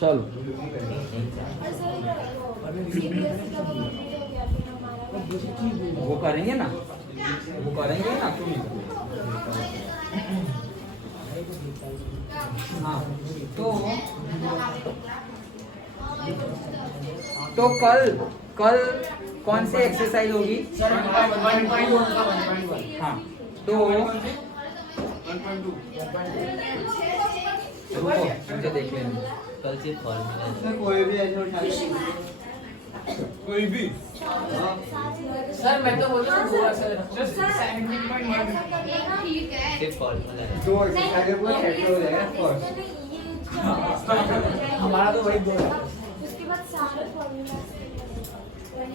चलो वो करेंगे ना, वो करेंगे ना, क्यों नहीं करेंगे? हाँ तो कल कल कौन सी एक्सरसाइज होगी? हाँ तो रुको मुझे देख लेने दो। कल से फॉर्मूला कोई भी ऐसे उठा कोई भी सर मैं तो बोलता हूँ थोड़ा सा सिर्फ फॉर्मूला है। दो एक्सरसाइज पूरा सेट हो जाएगा फर्स्ट। हमारा तो वही दो है। उसके बाद सारे फॉर्मूला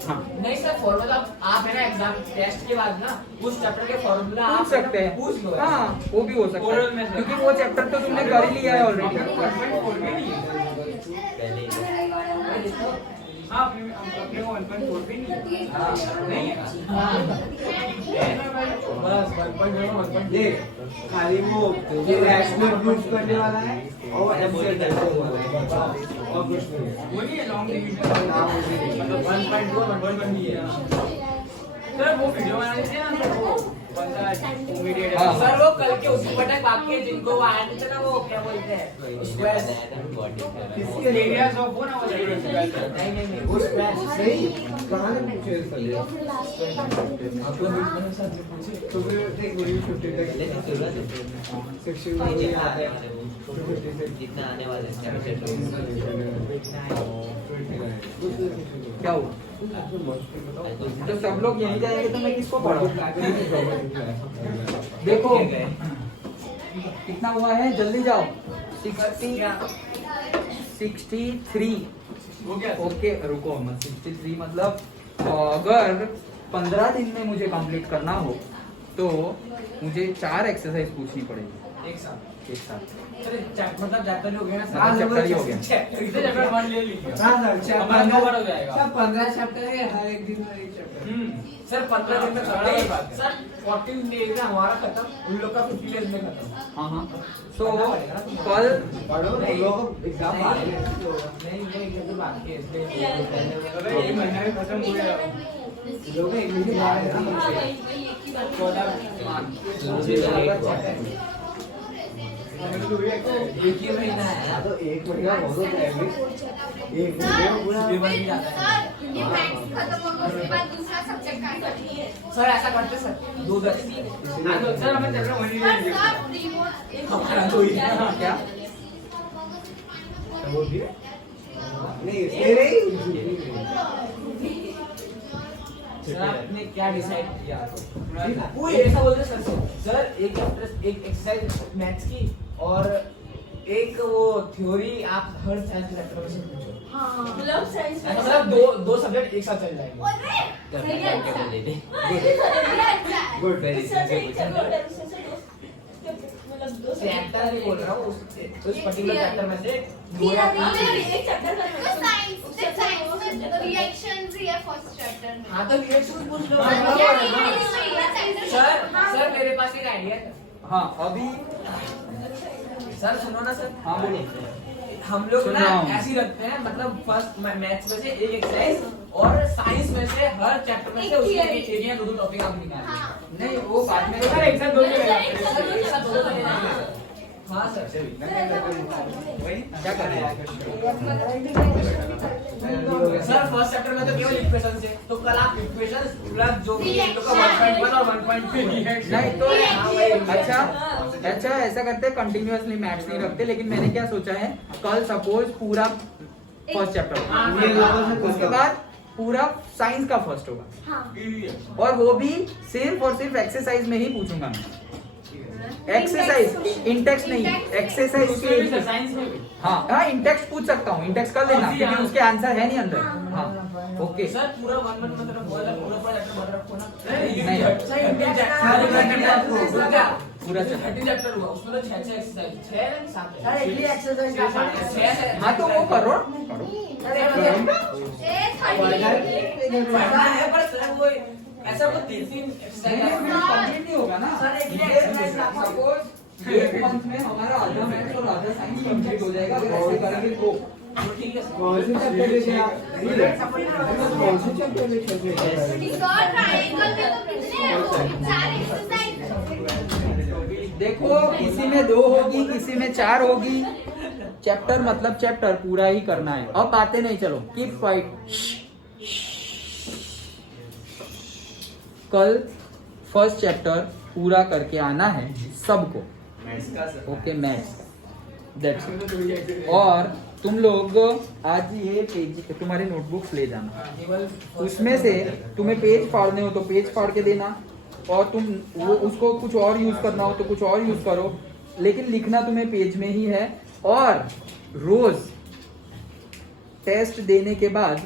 हाँ नहीं सर फॉर्मूला आप है ना एग्जाम टेस्ट के बाद ना उस चैप्टर के फॉर्मूला आप पूछ सकते हैं, पूछ लो। हाँ वो भी हो सकता है क्योंकि वो चैप्टर तो तुमने कर ही लिया है ऑलरेडी। पहले हाँ अपने 1.4 भी नहीं बस 1.1 ये खाली वो ये रैशनल प्रूफ करने वाला है और एमसीएल करने वाला है और कुछ नहीं है। वो नहीं है लॉन्ग डिवीजन नाम मुझे नहीं मतलब 1.2 और 1.1 नहीं है सर वो वीडियो बनाने से ना सर वो बंदा इमीडिएट हाँ। सर वो कल के उसी पटक बाकी जिनको वो आए थे ना वो क्या बोलते हैं स्क्वायर किसके लिए एरियाज ऑफ वो ना वो नहीं नहीं वो स्क्वायर नहीं कहाँ ने पूछे इस पर तो फिर देख वीडियो 50 तक लेकिन शुरुआत सेक्शन में नहीं ये जितना आता आने है वाले वो 50 तक जितना आने वाले हैं क्या हुआ? तो सब लोग यहीं जाएंगे तो मैं किसको पढ़ाऊँ? देखो कितना हुआ है, जल्दी जाओ। 63 ओके रुको मत, 63 मतलब अगर 15 दिन में मुझे कंप्लीट करना हो तो मुझे 4 एक्सरसाइज पूछनी पड़ेगी एक साथ एक साथ। सर मतलब चैप्टर हो गया ना हाँ, चैप्टर ही हो गया। चैप्टर 1 ले लीजिए हाँ सर हमारा 9 बार हो जाएगा सब 15 चैप्टर है हर एक दिन में एक चैप्टर सर 15 दिन में खत्म सर 14 डेज में हमारा खत्म उन लोग का 50 डेज में खत्म हाँ हाँ तो कल पढ़ो लोग एग्जाम बाद में नहीं ये तो बाकी है इसलिए एक महीने में खत्म हो जाएगा लोग एक महीने बाद है ना 14 एक ही महीना है तो एक महीना बहुत होता है एक महीने में पूरा सर ऐसा करते सर 2 10 सर हमें चल रहा वही हमारा तो ही क्या नहीं इसलिए सर आपने क्या डिसाइड किया वो ऐसा बोलते सर से सर एक एक्सरसाइज मैथ्स की और एक वो थ्योरी आप हर साइंस चैप्टर में से पूछो मतलब दो सब्जेक्ट एक साथ चल जाएंगे गुड चैप्टर नहीं बोल रहा हूँ उस पर्टिकुलर चैप्टर में से 2 या 3 हाँ तो रिएक्शन पूछ लो सर मेरे पास एक आइडिया था हाँ अभी सर सुनो ना सर हाँ बोलो। हम लोग सुन ना रहा हूँ। ऐसे ही रखते हैं मतलब फर्स्ट मैथ्स में से एक एक्सरसाइज और साइंस में से हर चैप्टर में से उसके एक या 2 टॉपिक आप निकालें नहीं वो बाद में सर एक साथ 2 एक साथ 2 हाँ सर क्या कर रहे हैं? सर फर्स्ट चैप्टर में तो केवल इक्वेशन है तो कल आप इक्वेशन प्लस जो भी इन लोग का 1.1 और 1.2 नहीं तो अच्छा अच्छा ऐसा करते हैं, कंटिन्यूअसली मैथ्स नहीं रखते, लेकिन मैंने क्या सोचा है कल सपोज पूरा फर्स्ट चैप्टर उसके बाद पूरा साइंस का फर्स्ट होगा और वो भी सिर्फ और सिर्फ एक्सरसाइज में ही पूछूंगा मैं। एक्सरसाइज इंटेक्स्ट नहीं, एक्सरसाइज के साइंस में भी हाँ हाँ इंटेक्स्ट पूछ सकता हूँ, इंटेक्स्ट कर लेना क्योंकि उसके आंसर है नहीं अंदर। हाँ ओके सर पूरा 1 मतलब पूरा चैप्टर मत रखो ना नहीं। सर पूरा चैप्टर 30 चैप्टर हुआ उसमें तो 6 एक्सरसाइज 6 7 हाँ तो वो करो ऐसा वो 3 एक्सरसाइज कंप्लीट नहीं होगा ना। सपोज एक मंथ में हमारा आधा मैथ्स और आधा साइंस कंप्लीट हो जाएगा अगर ऐसे करेंगे तो वो ठीक है सर। कौन से चैप्टर देखे आप? कौन से चैप्टर देखे? सर ट्रायंगल में तो कितने हैं वो? 4 एक्सरसाइज। देखो किसी में 2 होगी, किसी में 4 होगी। चैप्टर मतलब चैप्टर पूरा ही करना है। अब बातें नहीं, चलो कीप क्वाइट। कल फर्स्ट चैप्टर पूरा करके आना है सबको। Okay maths, that's it. और तुम लोग आज ये पेज, तुम्हारी नोटबुक्स ले जाना, उसमें से तुम्हें पेज फाड़ने हो तो पेज फाड़ के देना, और तुम वो उसको कुछ और यूज करना हो तो कुछ और यूज करो, लेकिन लिखना तुम्हें पेज में ही है। और रोज टेस्ट देने के बाद,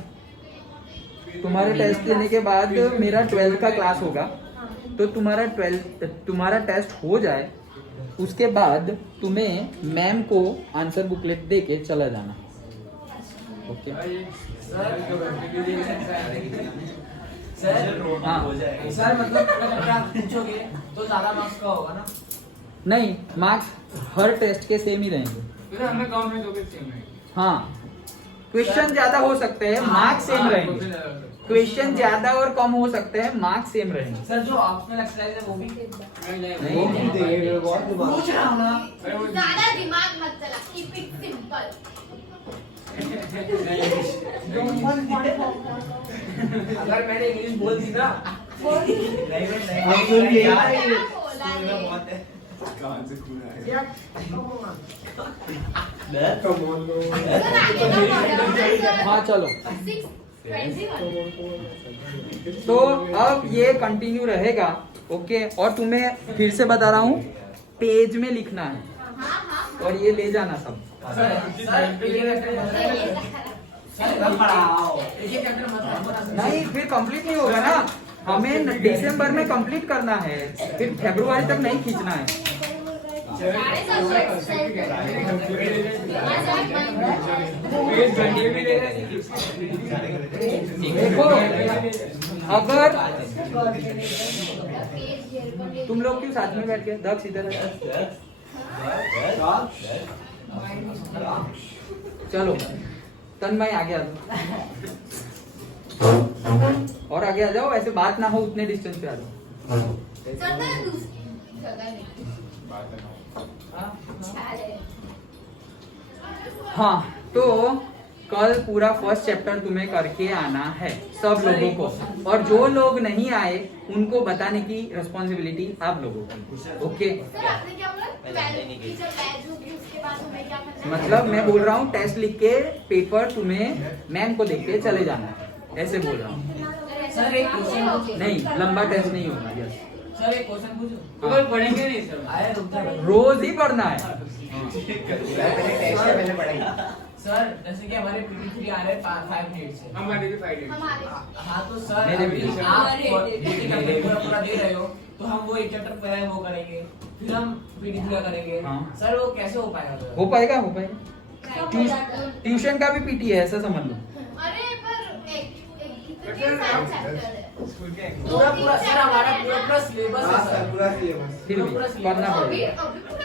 तुम्हारे टेस्ट देने के बाद मेरा 12th का क्लास होगा, तो तुम्हारा टेस्ट हो जाए उसके बाद तुम्हें मैम को आंसर बुकलेट दे के चला जाना। ओके सर हाँ सर मतलब अगर आप पूछोगे तो ज्यादा मार्क्स का होगा ना? नहीं, मार्क्स हर टेस्ट के सेम ही रहेंगे। हमें कम है तो भी सेम है। हाँ, क्वेश्चन ज्यादा हो सकते हैं, मार्क्स सेम रहेंगे। क्वेश्चन ज्यादा और कम हो सकते हैं, मार्क्स सेम रहेंगे। सर जो ऑप्शनल एक्सरसाइज है वो भी नहीं, वो भी देंगे, बहुत दिमाग। पूछ रहा हूँ ना। ज्यादा दिमाग मत चला, कीप इट सिंपल। अगर मैंने इंग्लिश बोल दी ना अब तो यही क्या आएगी। बोला है? Come on, bro. सर आगे का मॉडल हाँ चलो, 621। तो अब ये कंटिन्यू रहेगा। ओके, और तुम्हें फिर से बता रहा हूँ, पेज में लिखना है हाँ हाँ और ये ले जाना सब। सर एक चैप्टर मत नहीं, फिर कंप्लीट नहीं होगा ना, हमें दिसंबर में कंप्लीट करना है, फिर फरवरी तक नहीं खींचना है। 750 एक्सरसाइज देखो, अगर तुम लोग क्यों साथ में बैठ के, दक्ष इधर है। चलो तन्मय आगे आ जाओ, और आगे आ जाओ, ऐसे बात ना हो उतने डिस्टेंस पे आ जाओ। सर ना दूसरी जगह नहीं। हाँ, तो कल पूरा फर्स्ट चैप्टर तुम्हें करके आना है सब लोगों को, और जो लोग नहीं आए उनको बताने की रिस्पॉन्सिबिलिटी आप लोगों की। ओके, सर आपने क्या बोला? टीचर बैच होगी उसके बाद हमें क्या करना है? मतलब मैं बोल रहा हूँ टेस्ट लिख के पेपर तुम्हें मैम को देख के चले जाना है, ऐसे बोल रहा हूँ। सर एक क्वेश्चन नहीं, लंबा टेस्ट नहीं होगा। यस, सर एक क्वेश्चन पूछूं? तो कल पढ़ेंगे नहीं सर। आया रुक जा। रोज ही पढ़ना है। सर जैसे कि हमारे पीटी3 आ रहे हैं 5 मिनट से। हमारे भी फाइट है। हमारे हाँ तो सर मेरे अभी भी। आप पूरा दे रहे हो तो हम वो एक चैप्टर पहले वो करेंगे, फिर हम पीटी3 का करेंगे। हाँ। सर वो कैसे हो पाएगा? हो पाएगा, हो पाएगा। ट्यूशन का भी पीटी है, ऐसा समझ लो। अरे पर एक कितने सारे चैप्टर है? पूरा पूरा सर हमारा पूरा सिलेबस है हाँ, सर। सर, पूरा syllabus। फिर भी करना अभी पड़ेगा, अभी पूरा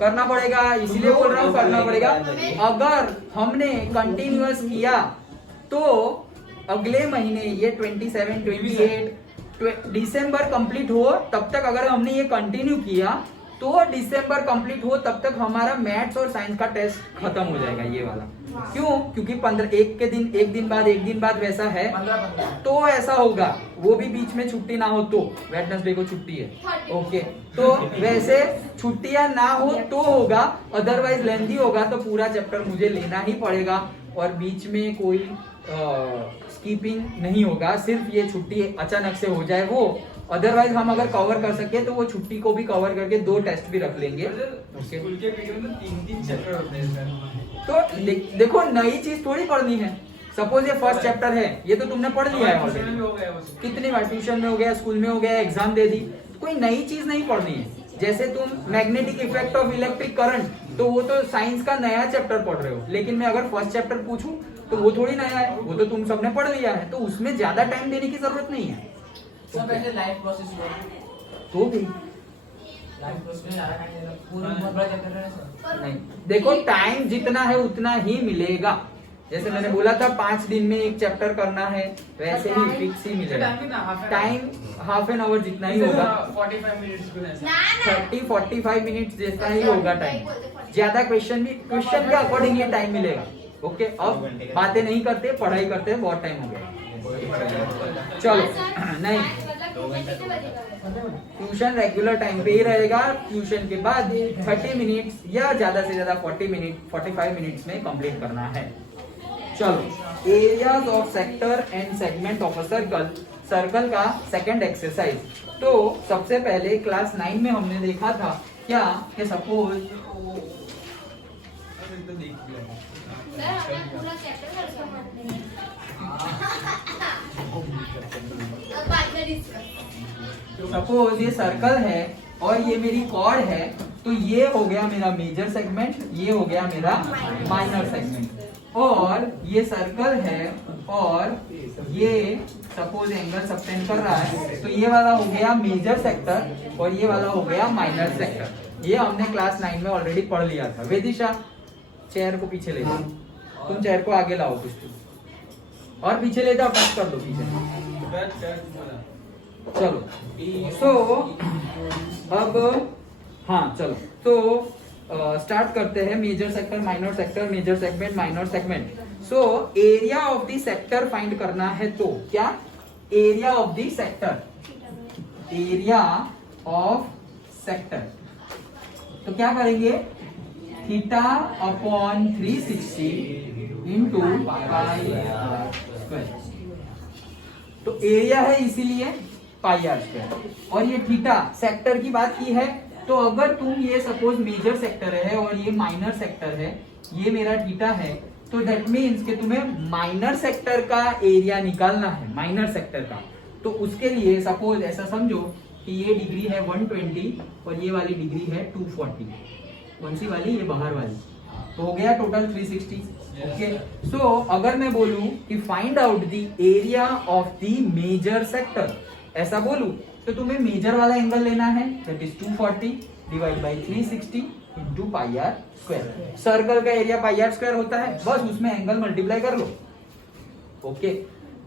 करना पड़ेगा, इसीलिए बोल रहा हूँ करना पड़ेगा। अगर हमने कंटिन्यूअस किया तो अगले महीने ये 27, 28 दिसंबर कंप्लीट हो तब तक, अगर हमने ये कंटिन्यू किया तो दिसंबर कंप्लीट हो तब तक हमारा मैथ्स और साइंस का टेस्ट खत्म हो जाएगा, ये वाला। क्यों? क्योंकि 15 एक दिन बाद वैसा है, 15 तो ऐसा होगा, वो भी बीच में छुट्टी ना हो तो, वेडनेसडे को छुट्टी है। ओके, तो वैसे छुट्टियां ना हो तो होगा, अदरवाइज लेंथी होगा तो पूरा चैप्टर मुझे लेना ही पड़ेगा, और बीच में कोई स्कीपिंग नहीं होगा। सिर्फ ये छुट्टी अचानक से हो जाए वो, अदरवाइज हम अगर कवर कर सके तो वो छुट्टी को भी कवर करके 2 टेस्ट भी रख लेंगे। स्कूल के पीरियड में 3 चैप्टर होते हैं सर। तो देखो, नई चीज थोड़ी पढ़नी है। सपोज ये फर्स्ट चैप्टर है, ये तो तुमने पढ़ लिया है ट्यूशन में भी ऑलरेडी, हो गया वो। कितनी बार ट्यूशन में हो गया, स्कूल में हो गया, एग्जाम दे दी, कोई नई चीज नहीं पढ़नी है। जैसे तुम magnetic effect of electric current, तो वो तो साइंस का नया चैप्टर पढ़ रहे हो, लेकिन मैं अगर फर्स्ट चैप्टर पूछूं तो वो थोड़ी नया है, वो तो तुम सबने पढ़ लिया है, तो उसमें ज्यादा टाइम देने की जरूरत नहीं है। सब ऐसे लाइफ प्रोसेस हुआ तो भी लाइफ प्रोसेस में ज्यादा टाइम देना पूरा बहुत बड़ा चैप्टर है सर। नहीं, देखो टाइम जितना है उतना ही मिलेगा। जैसे मैंने बोला था 5 दिन में एक चैप्टर करना है, वैसे ही फिक्स ही मिलेगा। टाइम हाफ एन आवर जितना ही होगा, 45 मिनट्स को ऐसा। ना ना 30-45 मिनट जैसा ही होगा टाइम। ज्यादा क्वेश्चन के अकॉर्डिंग ये टाइम मिलेगा। ओके, अब बातें नहीं करते, पढ़ाई करते हैं, बहुत टाइम हो गया। चलो नहीं, ट्यूशन रेगुलर टाइम पे ही रहेगा। ट्यूशन के बाद 30 मिनट्स या ज्यादा से ज्यादा 45 मिनट्स में कंप्लीट करना है। चलो, areas of sector and segment of a circle, circle का सेकंड एक्सरसाइज। तो सबसे पहले क्लास 9 में हमने देखा था क्या कि सपोज सर हमें पूरा चैप्टर खत्म करना है। अब बाद में डिस्कस। सपोज ये सर्कल है और ये मेरी कॉर्ड है, तो ये हो गया मेरा मेजर सेगमेंट, ये हो गया मेरा माइनर सेगमेंट। और ये सर्कल है और ये सपोज एंगल सबटेंड कर रहा है, तो ये वाला हो गया मेजर सेक्टर और ये वाला हो गया माइनर सेक्टर। ये हमने क्लास 9 में ऑलरेडी पढ़ लिया था। वेदिशा, चेयर को पीछे ले जाओ, तुम चेयर को आगे लाओ कुछ तुम, और पीछे ले जाओ, पास कर दो पीछे। चलो, सो अब हाँ चलो, तो स्टार्ट करते हैं। Major sector, minor sector, major segment, minor segment. So area of the sector find करना है, तो क्या area of the sector, area of sector, तो क्या करेंगे, theta upon 360 into pi r square. तो एरिया है इसीलिए पाई आर स्क्वायर, और ये थीटा सेक्टर की बात की है। तो अगर तुम ये सपोज मेजर सेक्टर है और ये माइनर सेक्टर है, ये मेरा थीटा है, तो दैट मीन्स कि तुम्हें माइनर सेक्टर का एरिया निकालना है, माइनर सेक्टर का। तो उसके लिए सपोज ऐसा समझो कि ये डिग्री है 120 और ये वाली डिग्री है 240। कौन सी वाली, ये बाहर वाली, तो हो गया टोटल 360। ओके, सो अगर मैं बोलूं कि find out the area of the major sector, ऐसा बोलूं तो तुम्हें मेजर वाला एंगल लेना है, that is 240 divide by 360 into pi r square. Circle का एरिया पाई आर स्क्वायर होता है, बस उसमें एंगल मल्टीप्लाई कर लो। ओके,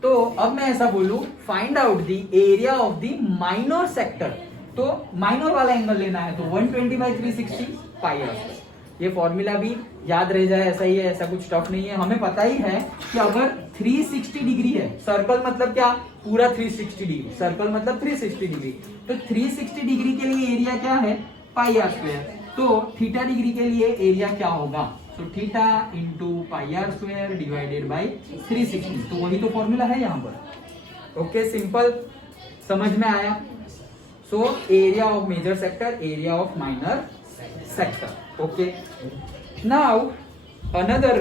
तो अब मैं ऐसा बोलूं find out the area of the minor sector, तो माइनर वाला एंगल लेना है, तो 120 बाय 360 पाई आर स्क्वायर। ये फॉर्मूला भी याद रह जाए, ऐसा ही है, ऐसा कुछ टफ नहीं है। हमें पता ही है कि अगर 360 डिग्री है, सर्कल मतलब क्या, पूरा 360 डिग्री, सर्कल मतलब 360 डिग्री, तो 360 डिग्री के लिए एरिया क्या है, पाई आर स्क्वायर। तो थीटा डिग्री के लिए एरिया क्या होगा, तो theta into pi r square divided by 360। तो वही तो फॉर्मूला है यहाँ पर। ओके, सिंपल, समझ में आया। So area of major sector, area of minor sector. Okay, now another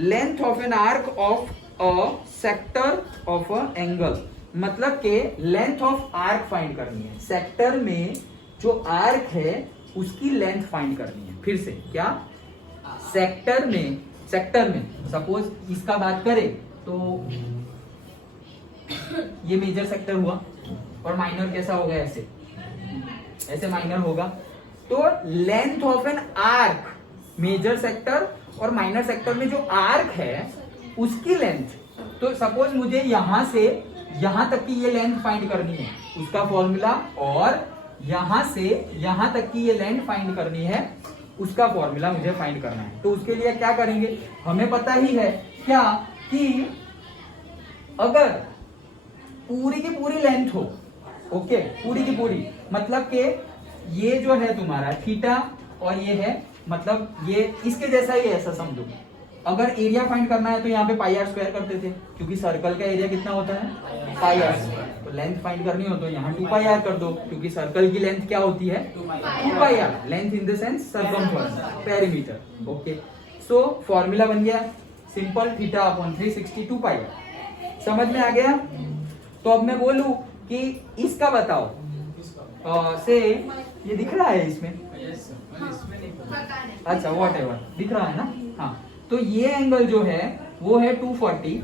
length of an arc of a sector of a angle, मतलब के लेंथ ऑफ आर्क फाइंड करनी है। सेक्टर में जो आर्क है उसकी लेंथ फाइंड करनी है। फिर से क्या, सेक्टर में सपोज इसका बात करें तो ये मेजर सेक्टर हुआ और माइनर कैसा होगा, ऐसे माइनर होगा। तो length of an arc, major sector और माइनर सेक्टर में जो आर्क है उसकी लेंथ, तो सपोज मुझे यहां से यहां तक की ये लेंथ फाइंड करनी है, उसका फॉर्मूला, और यहां से यहां तक की ये लेंथ फाइंड करनी है, उसका फॉर्मूला मुझे फाइंड करना है। तो उसके लिए क्या करेंगे, हमें पता ही है क्या कि अगर पूरी की पूरी लेंथ हो, ओके, पूरी की पूरी, मतलब के ये जो है तुम्हारा थीटा और ये है, मतलब ये इसके जैसा ही है, ऐसा समझो। अगर एरिया फाइंड करना है तो यहाँ पे पाई आर स्क्वायर करते थे, क्योंकि सर्कल का एरिया कितना होता है, पाई आर स्क्वायर। तो लेंथ फाइंड करनी हो तो यहाँ 2 पाई आर कर दो, क्योंकि सर्कल की लेंथ क्या होती है, 2 pi R, length in the sense circumference, perimeter. Okay, so formula बन गया simple, theta upon 360 2 pi R. समझ में आ गया। तो अब मैं बोलूं कि इसका बताओ, से ये दिख रहा है इसमें, अच्छा वॉट एवर दिख रहा है ना, हाँ। तो ये एंगल जो है वो है 240।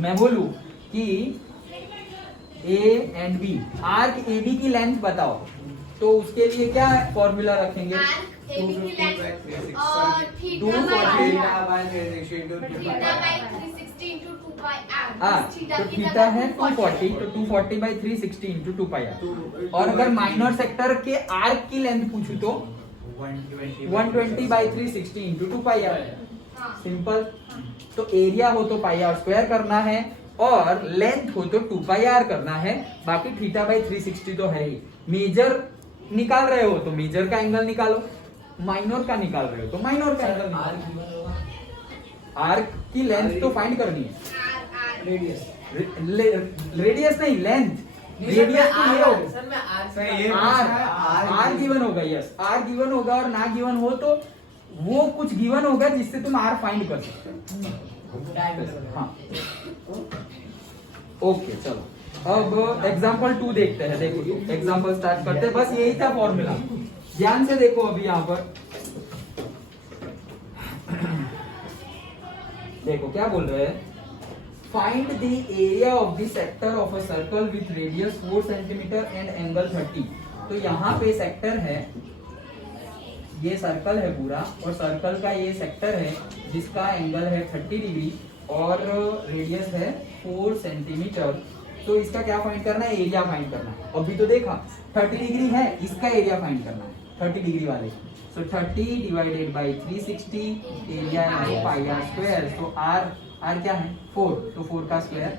मैं बोलूं कि A and B, arc A B की लेंथ बताओ, तो उसके लिए क्या फॉर्मूला रखेंगे, AB की length theta 240 by theta by 360 into 2 pi r हाँ तो थीटा है 240 तो 240 by 360 into 2 pi r और अगर माइनर सेक्टर के आर्क की लेंथ पूछूं तो 120 by 360 into 2 pi r हाँ सिंपल। तो एरिया हो तो पाई आर स्क्वायर करना है और लेंथ हो तो 2 पाई आर करना है, बाकी थीटा बाई 360 तो है ही। मेजर निकाल रहे हो तो मेजर का एंगल निकालो, माइनर का निकाल रहे हो तो माइनर का एंगल निकालो। आर्क की लेंथ तो फाइंड करनी है, रेडियस रेडियस नहीं लेंथ। रेडियस तो ये होगा सर मैं आर सर, ये आर गिवन होगा, यस आर गिवन होगा और ना गिवन हो तो वो कुछ गिवन होगा जिससे तुम आर फाइंड कर सकते हो। हाँ ओके चलो अब एग्जांपल 2 देखते हैं। देखो एग्जांपल स्टार्ट करते हैं, बस यही था फॉर्मूला, ध्यान से देखो। अभी यहाँ पर देखो क्या बोल रहे हैं, find the area of the sector of a circle with radius 4 centimetre and angle 30। तो यहाँ पे सेक्टर है, ये सर्कल है पूरा और सर्कल का ये सेक्टर है जिसका एंगल है 30 डिग्री और रेडियस है 4 सेंटीमीटर। तो इसका क्या फाइंड करना है, एरिया फाइंड करना है। अभी तो देखा 30 डिग्री है, इसका एरिया फाइंड करना है 30 डिग्री वाले। सो 30 डिवाइडेड बाई 360 एरिया है पाई आर स्क्वायर। तो आर क्या है 4, तो 4 का स्क्वायर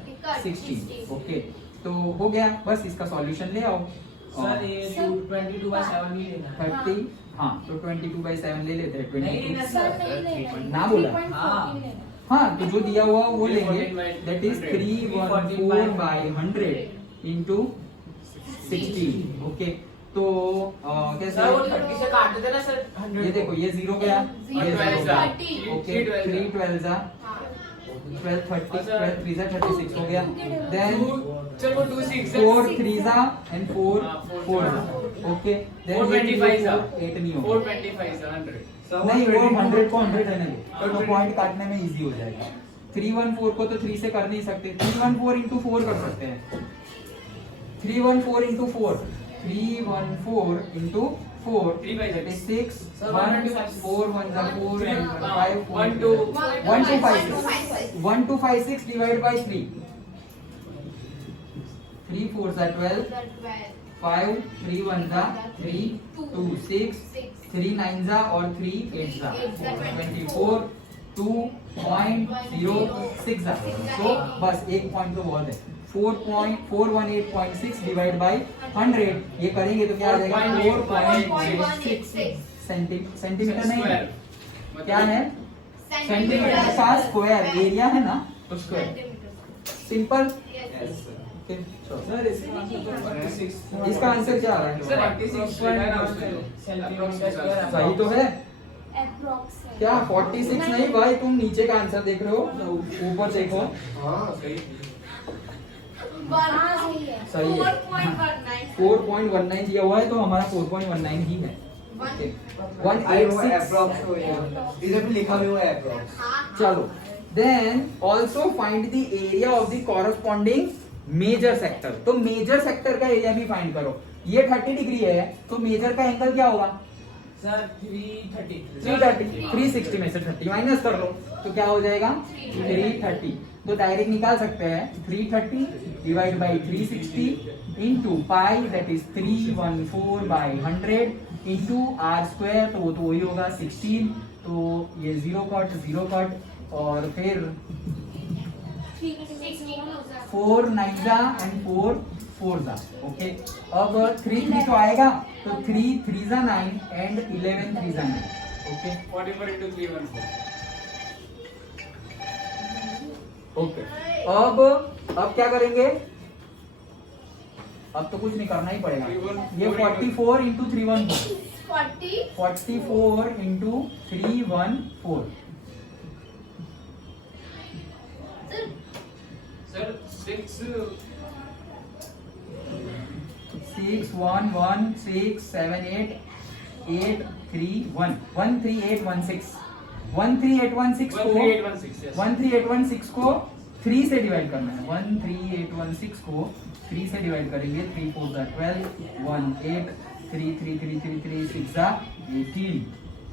16। ओके तो हो गया, बस इसका सॉल्यूशन ले आओ। सर ये 22/7 भी लेना है। 30 हाँ तो 22/7 ले लेते हैं। नहीं लेना 22 सर, ना बोला हाँ तो जो दिया हुआ वो लेंगे, 314 दैट इज 314/100 इंटू 16। ओके तो कैसे सर वो 30 से काट देते ना सर 100 ये देखो ये 0 गया, ये 0 गया। 30 ओके 3 12 जा 12 30 12 3 जा 36 हो गया। देन चलो 26 4 3 जा एंड 4 4 जा। ओके देन 425 जा 8 नहीं होगा 425 100 नहीं, वो 100 को 100 है नहीं, तो पॉइंट काटने में इजी हो जाएगा। 314 को तो 3 से कर नहीं सकते, 314 into 4 कर सकते हैं। 314 into 4 314 into 4 that is 6 1 4 1 4 and 5 1 2 1 2 5 6 divided by 3 3 4 are 12 5 3 1 3 2 6 3 9 जा और 3 8 जा 24 2.06 जा। तो बस एक पॉइंट तो बहुत है। 4.418.6 डिवाइड बाय 100 ये करेंगे तो क्या आ जाएगा 4.6 सेंटीमीटर नहीं है, क्या है सेंटीमीटर का स्क्वायर एरिया है ना, तो स्क्वायर सिंपल। सर इसका आंसर तो 46 इसका आंसर क्या आ रहा है, सर 46 सही तो है क्या 46 नहीं भाई, तुम नीचे का आंसर देख रहे हो, ऊपर देखो सही है 4.19 दिया हुआ है तो हमारा 4.19 ही है। अरे वो अप्रॉक्स तो इधर भी लिखा हुआ है अप्रॉक्स। चलो then also find the area of the corresponding major sector. तो मेजर सेक्टर का एरिया भी फाइंड करो। ये 30 डिग्री है तो मेजर का एंगल क्या होगा सर 330 360 में से 30 माइनस कर लो तो क्या हो जाएगा 330। तो डायरेक्ट निकाल सकते हैं 330 divide by 360 into pi that is 314/100 into r square, तो वो तो वही होगा 16। तो ये 0 कट और फिर 4 9 जा एंड 4 4 जा। ओके अब 3 3 तो आएगा तो 3 3 जा 9 एंड 11 3 जा 9। ओके 44 into 314 ओके अब क्या करेंगे, अब तो कुछ नहीं करना ही पड़ेगा। ये 44 into 314 44 into 314 सर 6 6 1 1 6 7 8 8 3 1 13816 13816 को 13816 yes 13816 को 3 से डिवाइड करना है। 13816 को 3 से डिवाइड करेंगे 3 4 12 1 8 3 3 3 3 3 6 18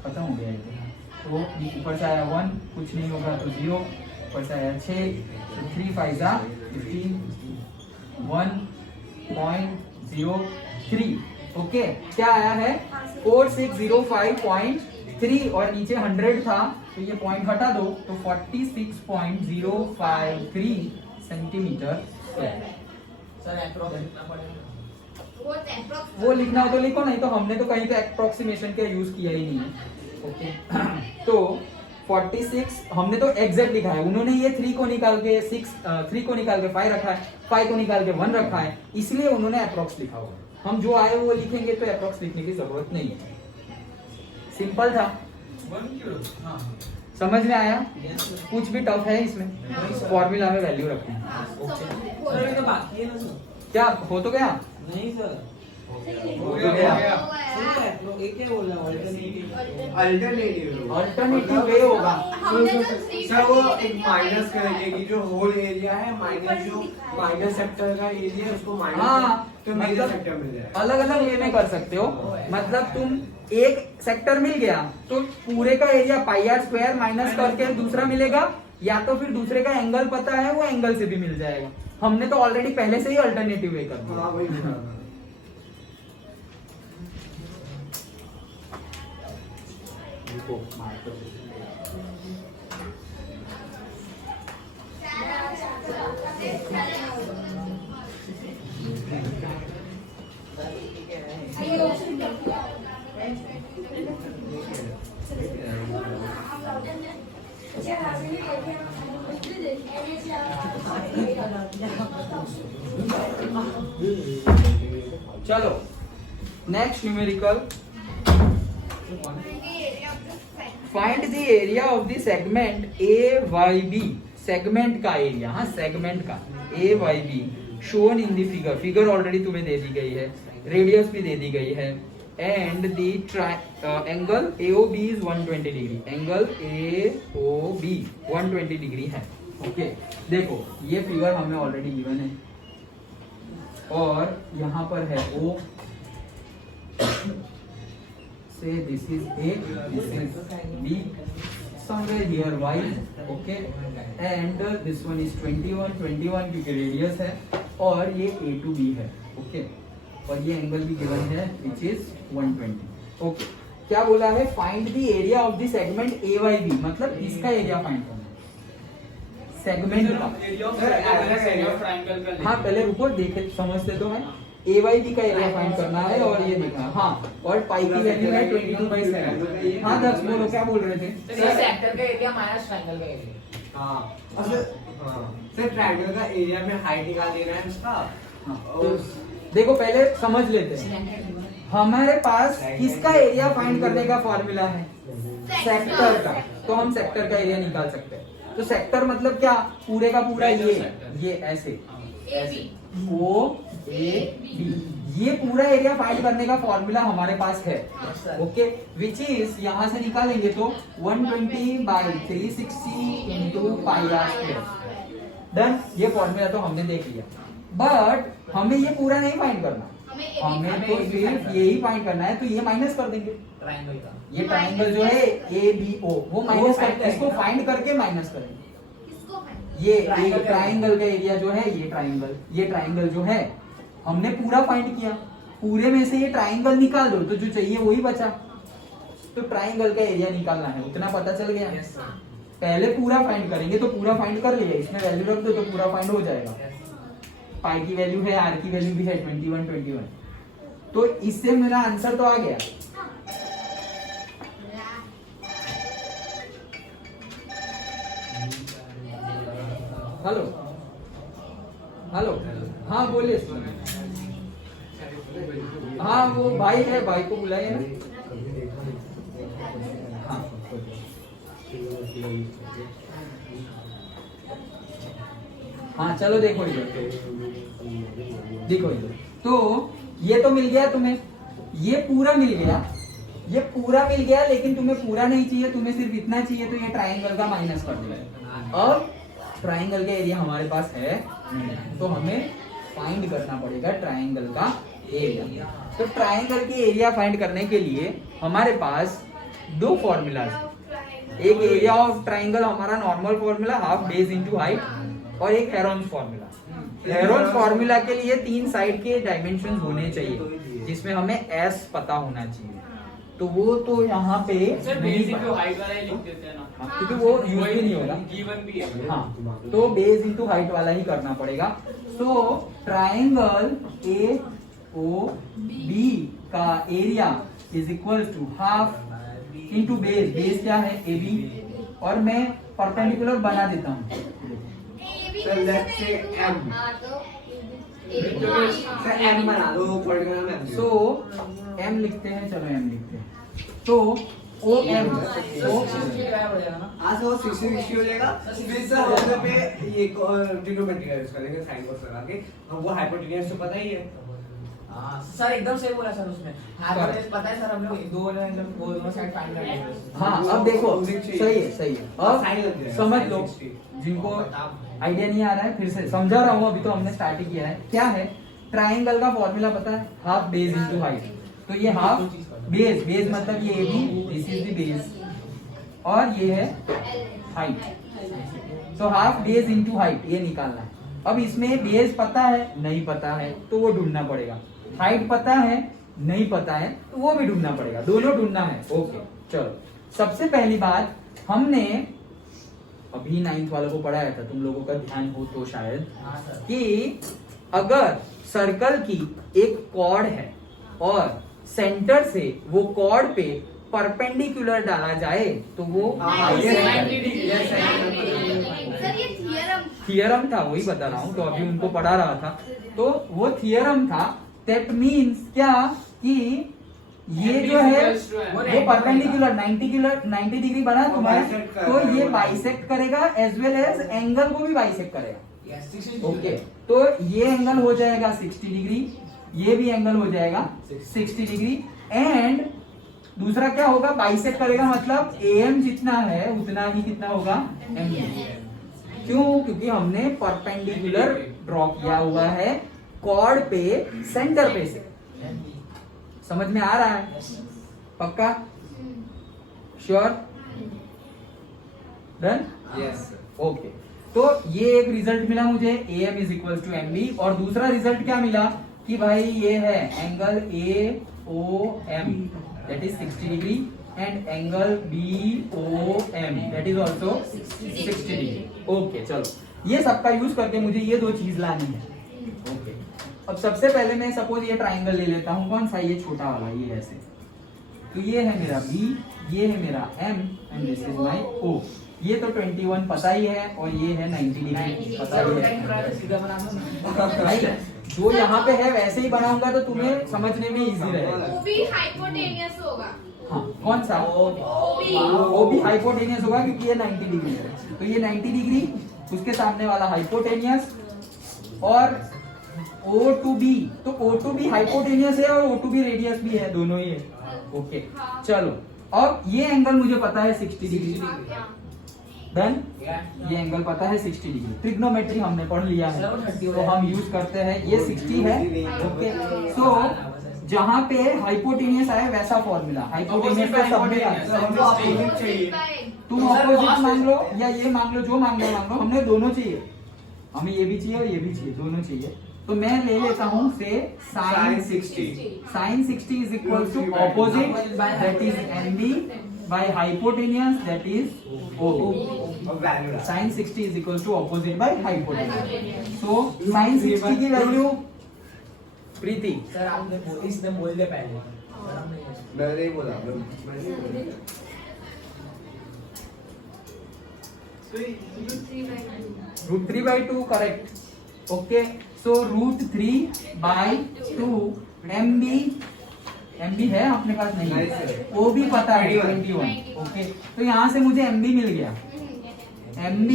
खत्म हो गया ये तो ऊपर से आया 1, कुछ नहीं होगा तो 0, ऊपर से आया 6, तो 3 5 जा 15, 1.03। ओके, क्या आया है 4605.3 और नीचे 100 था तो ये पॉइंट हटा दो तो 46.053 सेंटीमीटर। सर अप्रोक्स कितना पड़ेगा? वो लिखना हो तो लिखो, नहीं तो हमने तो कहीं पे अप्रोक्सीमेशन का यूज किया ही नहीं है। ओके तो 46 हमने तो एग्जैक्ट लिखा है, उन्होंने ये 3 को निकाल के 3 को निकाल के 5 रखा है, 5 को निकाल के 1 रखा है, इसलिए उन्होंने अप्रोक्स लिखा हुआ है। हम जो आए वो लिखेंगे तो अप्रोक्स लिखने की जरूरत नहीं है। सिंपल था, 1 किलो। हाँ समझ में आया? कुछ भी टफ है इसमें? फॉर्मूला में वैल्यू रखना है। सर ये तो बाकी है ना सर? क्या हो तो गया? नहीं सर, हो गया। एक क्या बोल रहा हूँ? अल्टरनेटिव अल्टरनेटिव वे होगा। सर वो एक माइनस करेंगे कि जो होल एरिया है माइनस जो माइनस सेक्टर का एरिया है उसको माइनस हाँ, तो मेजर सेक्टर मिल जाएगा। अलग अलग वे में कर सकते हो। मतलब तुम एक सेक्टर मिल गया तो पूरे का area pi r square minus करके दूसरा मिलेगा, या तो फिर दूसरे का एंगल पता है वो एंगल से भी मिल जाएगा। हमने तो ऑलरेडी पहले से ही अल्टरनेटिव वे कर दिया। हाँ वही चलो next numerical, find the area of the segment AYB। Segment का एरिया, हाँ सेगमेंट का AYB shown in the figure. Figure already तुम्हें दे दी गई है, रेडियस भी दे दी गई है, and the angle AOB is 120 degree. Angle AOB 120 degree है। ओके देखो ये फिगर हमें ऑलरेडी गिवन है और यहाँ पर है O, say this is A, this is B, somewhere here Y, okay, and this one is 21 क्योंकि रेडियस है और ये A to B है, okay, और ये एंगल भी गिवन है which is 120, okay। क्या बोला है? Find the area of the segment AYB, मतलब इसका एरिया फाइंड करना है सेगमेंट का। ट्रायंगल का। हाँ पहले रुको देखे समझते तो है। AYB का एरिया फाइंड करना है और ये देखना है। हाँ और पाई की वैल्यू है 22/7। हाँ 10 बोलो, क्या बोल रहे थे? सर सेक्टर का एरिया माइनस ट्रायंगल का एरिया। हाँ और सर ट्रायंगल का एरिया में हाइट निकाल देना है उसका। हाँ, तो देखो पहले समझ लेते हैं, हमारे पास किसका एरिया फाइंड करने का फॉर्मूला है? सेक्टर का। तो हम सेक्टर का एरिया निकाल सकते हैं। तो सेक्टर मतलब क्या? पूरे का पूरा ये ऐसे OAB, ये पूरा एरिया फाइंड करने का फॉर्मूला हमारे पास है। ओके विच इज यहाँ से निकालेंगे तो 120/360 into pi r square. Done, ये फॉर्मूला तो हमने देख लिया, बट हमें ये पूरा नहीं फाइंड करना, हमें तो सिर्फ यही फाइंड करना है। तो ये माइनस कर देंगे, ट्रायंगल का ये ट्राइंगल जो है ABO वो माइनस करके इसको फाइंड करके माइनस करेंगे। ये ट्राइंगल का एरिया जो है ये ट्राइंगल जो है हमने पूरा फाइंड किया, पूरे में से ये ट्राइंगल निकाल दो तो जो चाहिए वही बचा। तो ट्राइंगल का एरिया निकालना है, उतना पता चल गया। पहले पूरा फाइंड करेंगे तो पूरा फाइंड कर लिया, इसमें वैल्यू रख दो तो पूरा फाइंड हो जाएगा। पाई की वैल्यू है, आर की वैल्यू भी है 21। तो इससे मेरा आंसर तो आ गया। हेलो हेलो, हाँ बोलिए। हाँ वो भाई है, भाई को बुलाइए ना। हाँ हाँ चलो देखो इधर, देखो इधर। तो ये तो मिल गया तुम्हें, ये पूरा मिल गया, ये पूरा मिल गया, लेकिन तुम्हें पूरा नहीं चाहिए, तुम्हें सिर्फ इतना चाहिए। तो ये ट्राइंगल का माइनस कर दिया। अब ट्राइंगल का एरिया हमारे पास है, तो हमें फाइंड करना पड़ेगा ट्राइंगल का एरिया। तो ट्राइंगल की एरिया फाइंड करने के लिए हमारे पास दो फॉर्मूलाज, एक एरिया ऑफ ट्राइंगल हमारा normal formula half base into height और एक हेरोन फॉर्मूला। हेरोन फॉर्मूला के लिए 3 साइड के डायमेंशन होने चाहिए जिसमें हमें एस पता होना चाहिए, तो वो तो यहाँ पे सर नहीं बेस पता। इनटू हाइट वाला ही लिख देते हैं ना, हाँ, क्योंकि वो यूज भी नहीं होगा। गिवन भी है। हाँ, तो बेस इनटू हाइट वाला ही करना पड़ेगा। So triangle A O B का area is equal to half into base, base क्या है ए बी, और मैं परपेंडिकुलर बना देता हूँ। So let's say M. So M बना दो, पर्टिकुलर में M। सो एम लिखते हैं, चलो एम लिखते हैं। तो ओ एम आज वो 60 हो जाएगा। फिर सर हम लोग पे ये ट्रिग्नोमेट्री का यूज करेंगे साइन कोस लगा के। हम वो हाइपोटेन्यूज तो पता ही है। सर एकदम सही बोला सर उसमें। हाइपोटेन्यूज पता है सर, हम लोग दोनों साइड फाइंड करेंगे। हाँ, अब देखो सही है, सही है। अब समझ लो, जिनको आइडिया नहीं आ रहा है फिर से समझा रहा हूँ, अभी तो हमने स्टार्ट ही किया है। क्या है ट्राइंगल का फॉर्मूला पता है, हाफ बेस इनटू हाइट। तो ये हाफ बेस, बेस मतलब ये AB, this is the base, और ये है हाइट। तो हाफ बेस इनटू हाइट ये निकालना है। अब इसमें बेस पता है नहीं पता है तो वो ढूंढना पड़ेगा, हाइट पता है नहीं पता है तो वो भी ढूंढना पड़ेगा, दोनों ढूंढना है। ओके चलो, सबसे पहली बात हमने अभी 9th वालों को पढ़ाया था, तुम लोगों का ध्यान हो तो शायद, कि अगर सर्कल की एक कॉर्ड है और सेंटर से वो कॉर्ड पे परपेंडिकुलर डाला जाए तो वो थियरम था, वही बता रहा हूँ। तो अभी उनको पढ़ा रहा था, तो वो थियरम था। दैट मीन्स क्या कि ये जो है वो परपेंडिकुलर 90 डिग्री बना तुम्हारा, तो ये बाइसेक्ट करेगा एज वेल एज एंगल को भी बाइसेक्ट करेगा। ओके, तो ये एंगल हो जाएगा 60 डिग्री, ये भी एंगल हो जाएगा 60 डिग्री, एंड दूसरा क्या होगा, बाइसेक्ट करेगा मतलब AM जितना है उतना ही कितना होगा MB। क्यों? क्योंकि हमने परपेंडिकुलर ड्रॉ किया हुआ है कॉर्ड पे सेंटर पे से। समझ में आ रहा है? पक्का? श्योर? डन? यस। ओके, तो ये एक रिजल्ट मिला मुझे, AM is equal to MB, और दूसरा रिजल्ट क्या मिला कि भाई ये है angle AOM that is 60 degree and angle BOM that is also 60 degree. Okay चलो, ये सबका यूज करके मुझे ये दो चीज लानी है। ओके, अब सबसे पहले मैं सपोज ये ट्राइंगल ले लेता हूँ, कौन सा, ये छोटा वाला, ये ऐसे। तो ये है मेरा B, ये है मेरा M and this is my O। ये तो 21 पता ही है और ये है 90 डिग्री पता ही है। भाई जो यहाँ पे है वैसे ही बनाऊंगा तो तुम्हें समझने में इजी रहेगा। वो भी हाइपोटेनियस होगा। हाँ, कौन सा? वो भी हाइपोटेनियस होगा क्योंकि ये 90 डिग्री है। तो ये 90 डिग्री, उसके सामने वाला हाइपोटेनियस, और O to B, तो O to B हाइपोटेनियस है और O to B रेडियस भी है, दोनों ही है। ओके चलो, अब ये एंगल मुझे पता है 60 डिग्री, डन। ये एंगल पता है 60 डिग्री, ट्रिग्नोमेट्री हमने पढ़ लिया है तो हम यूज करते हैं, ये 60 है। ओके, सो जहाँ पे हाइपोटेनियस आए वैसा फॉर्मूला, हाइपोटेनियस का सब में चाहिए। तुम ऑपोजिट मांग लो या ये मांग लो, जो मांग लो मांग लो, हमने दोनों चाहिए, हमें ये भी चाहिए और ये भी चाहिए, दोनों चाहिए। तो मैं ले लेता हूँ से sin 60, sin 60 is equal to opposite that is MB by hypotenuse that is OB। sin 60 is equal to opposite by hypotenuse। So sin 60 की वैल्यू प्रीति सर आपने इसने बोल दिया पहले, सर हमने मैंने नहीं बोला, मैंने नहीं बोला। √3/2 करेक्ट। ओके, सो √3/2 MB है अपने पास नहीं, वो भी पता है 21। ओके, तो यहाँ से मुझे MB मिल गया, MB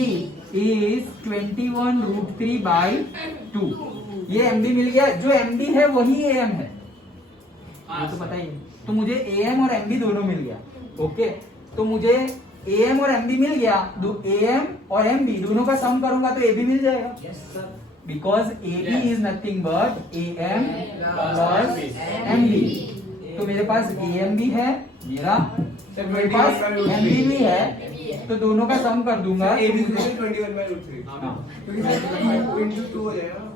is 21 √3/2। ये MB मिल गया, जो MB है वही AM है, ये तो पता ही है। तो मुझे AM और MB दोनों मिल गया। ओके, तो मुझे AM और MB मिल गया, AM और MB दोनों का सम करूंगा तो AB मिल जाएगा, because AB is nothing but AM plus MB। तो मेरे पास AM भी है मेरा, सर, मेरे पास 21/√3 MB भी है, तो दोनों का सम कर दूंगा। ए बी 21/√3 हाँ। क्योंकि सर 2 हो जाएगा।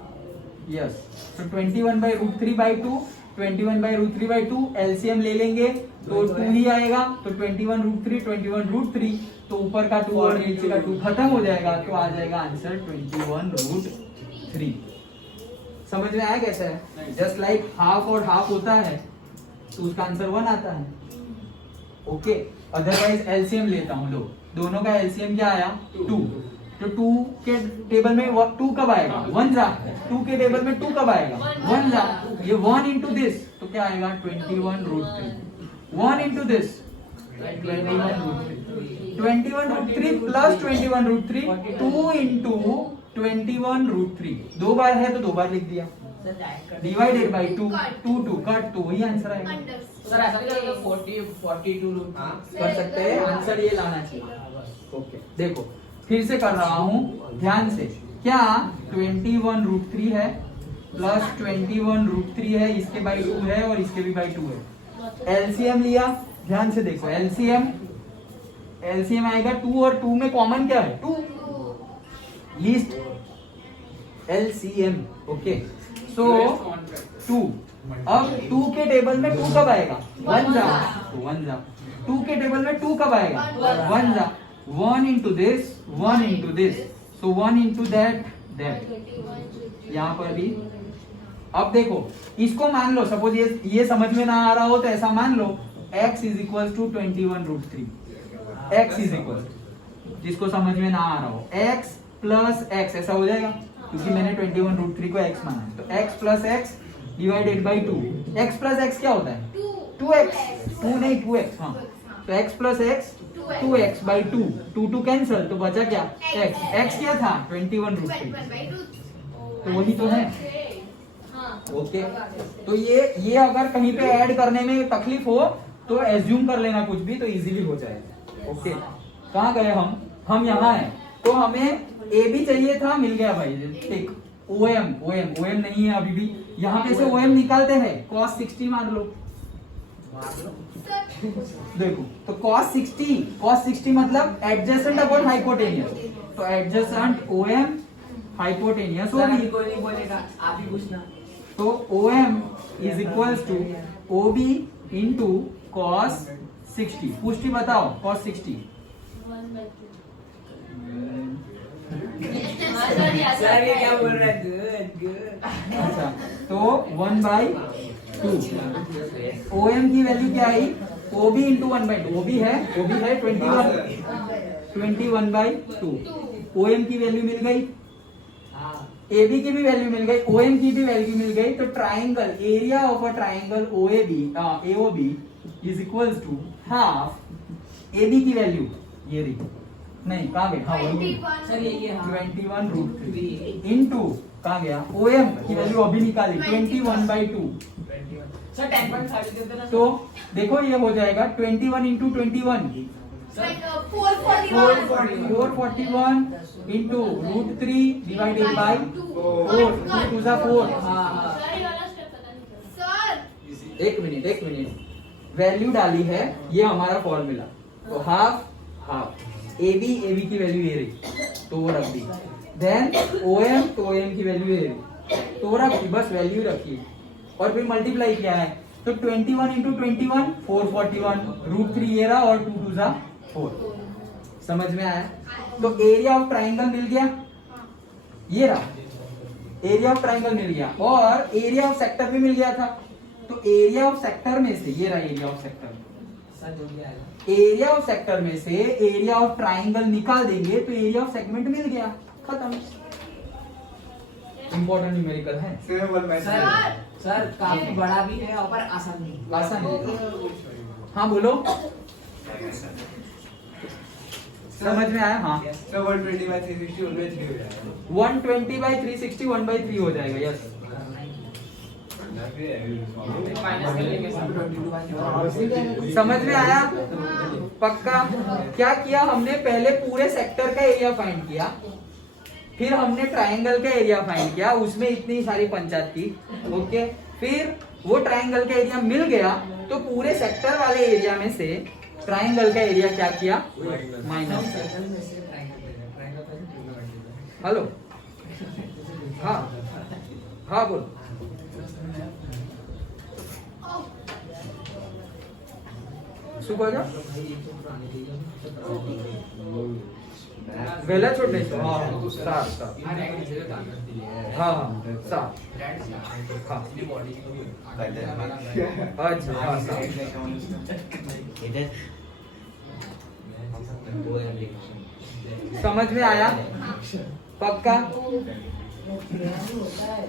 यस, तो 21/√3/2, 21/√3/2 एलसीएम ले लेंगे तो 2 ही आएगा, तो 21√3 21√3, तो ऊपर का 2 और नीचे का 2 खत्म हो जाएगा, तो आ जाएगा आंसर 21√3। समझ में आया कैसा है? जस्ट लाइक हाफ और हाफ होता है तो उसका आंसर 1 आता है। ओके, अदरवाइज एलसीएम लेता हूँ, लो दोनों का एलसीएम क्या आया 2, तो 2 के टेबल में 2 कब आएगा 1 जा, 2 के टेबल में 2 कब आएगा 1 जा, ये 1 इंटू दिस तो क्या आएगा 21√3, 1 इंटू दिस 21√3 प्लस 21√3, 2 इंटू 21√3, 2 बार है तो 2 बार लिख दिया, डिवाइडेड बाई 2, 2 कट, तो वही आंसर आएगा। अंडर सर ऐसा नहीं करेगा 42 कर सकते हैं, आंसर ये लाना चाहिए। ओके, देखो फिर से कर रहा हूँ ध्यान से, क्या 21√3 है प्लस 21√3 है, इसके बाई 2 है और इसके भी बाई 2 है। एलसीएम लिया, ध्यान से देखो, एलसीएम आएगा 2 और 2 में कॉमन क्या है 2, लीस्ट एलसीएम। ओके, सो 2, अब 2 के टेबल में 2 कब आएगा 1 जा, तो 1 जा, 2 के टेबल में 2 कब आएगा 1 जा, 1 into this, 1 into this, so 1 into that, यहाँ पर भी। अब देखो इसको मान लो, सपोज ये समझ में ना आ रहा हो तो ऐसा मान लो x is equals to 21√3, x is equals, जिसको समझ में ना आ रहा हो x प्लस x ऐसा हो जाएगा, क्योंकि मैंने 21√3 को x माना, तो x plus x divided by 2, x plus x क्या होता है 2x, 2 नहीं 2x, हाँ, तो x plus x 2x by 2, 2 cancel, तो बचा क्या x क्या था 21√3, तो वही तो है। ओके, तो ये अगर कहीं पे ऐड करने में तकलीफ हो तो एज्यूम कर लेना कुछ भी, तो इजीली हो जाएगा। ओके, कहाँ गए हम यहाँ हैं, तो हमें ए भी चाहिए था, मिल गया भाई, ठीक। ओएम नहीं है अभी भी, यहाँ पे से ओएम निकालते हैं, cos 60 मान लो, देखो तो cos 60 मतलब एडजेसेंट अपॉन हाइपोटेनियस, तो adjacent OM hypotenuse sir OB, अभी कोई नहीं बोलेगा, आप ही पूछना। तो OM is equals to OB into cos 60, पुष्टि बताओ cos 60, सर ये क्या बोल रहा है, गुड अच्छा, तो 1/2, OM की वैल्यू क्या आई OB इंटू 1/2, OB है 21/2, OM की वैल्यू मिल गई, AB की भी वैल्यू मिल गई, OM की भी वैल्यू मिल गई, तो triangle area of a triangle AOB is equals to half AB की वैल्यू, ये रही, नहीं कहाँ गई, हाँ वही सर ये हाँ 21√3 इंटू कहाँ गया, OM की वैल्यू अभी निकाली 21/2, सर 10.30 देते ना। तो देखो ये हो जाएगा 21 इंटू 21, 441 इंटू √3 डिवाइडेड बाई 4, 2 जा 4। हाँ एक मिनट, वैल्यू डाली है, ये हमारा फॉर्मूला, तो हाफ AB की वैल्यू ये रही, तो वो रख दी, देन OM तो OM की वैल्यू ये रही, तो वो रखी, बस वैल्यू रखी, और फिर मल्टीप्लाई किया है, तो 21 इंटू 21 441, √3 ये रहा और 2 जा 4, समझ में आया? तो एरिया ऑफ ट्राइंगल मिल गया, ये रहा एरिया ऑफ ट्राइंगल मिल गया, और एरिया ऑफ सेक्टर भी मिल गया था, तो एरिया ऑफ सेक्टर में से, ये रहा एरिया ऑफ सेक्टर, सर जो भी आएगा, एरिया ऑफ सेक्टर में से एरिया ऑफ ट्राइंगल निकाल देंगे तो एरिया ऑफ सेगमेंट मिल गया, खत्म। इंपॉर्टेंट न्यूमेरिकल है, सर काफी बड़ा भी है और पर आसान नहीं। आसान है। हाँ बोलो, समझ में आया? हाँ, सर 120/360 उनमें 3 हो जाएगा। 120/360 1/3 हो जाएगा, यस। माइनस कर लेंगे सर। समझ में आया? पक्का? क्या किया हमने, पहले पूरे सेक्टर का एरिया फाइंड किया, फिर हमने ट्राइंगल का एरिया फाइंड किया, उसमें इतनी सारी पंचायत की, ओके, फिर वो ट्राइंगल का एरिया मिल गया तो पूरे सेक्टर वाले एरिया में से ट्राइंगल का एरिया क्या किया, माइनस। हेलो, हाँ हाँ बोल। શું કહો છો? વહેલા છોડ દઈશું. હા સારું સારું. હા હા સારું. હા અચ્છા હા સારું. इधर वो है लिखा समझ में आया? पक्का?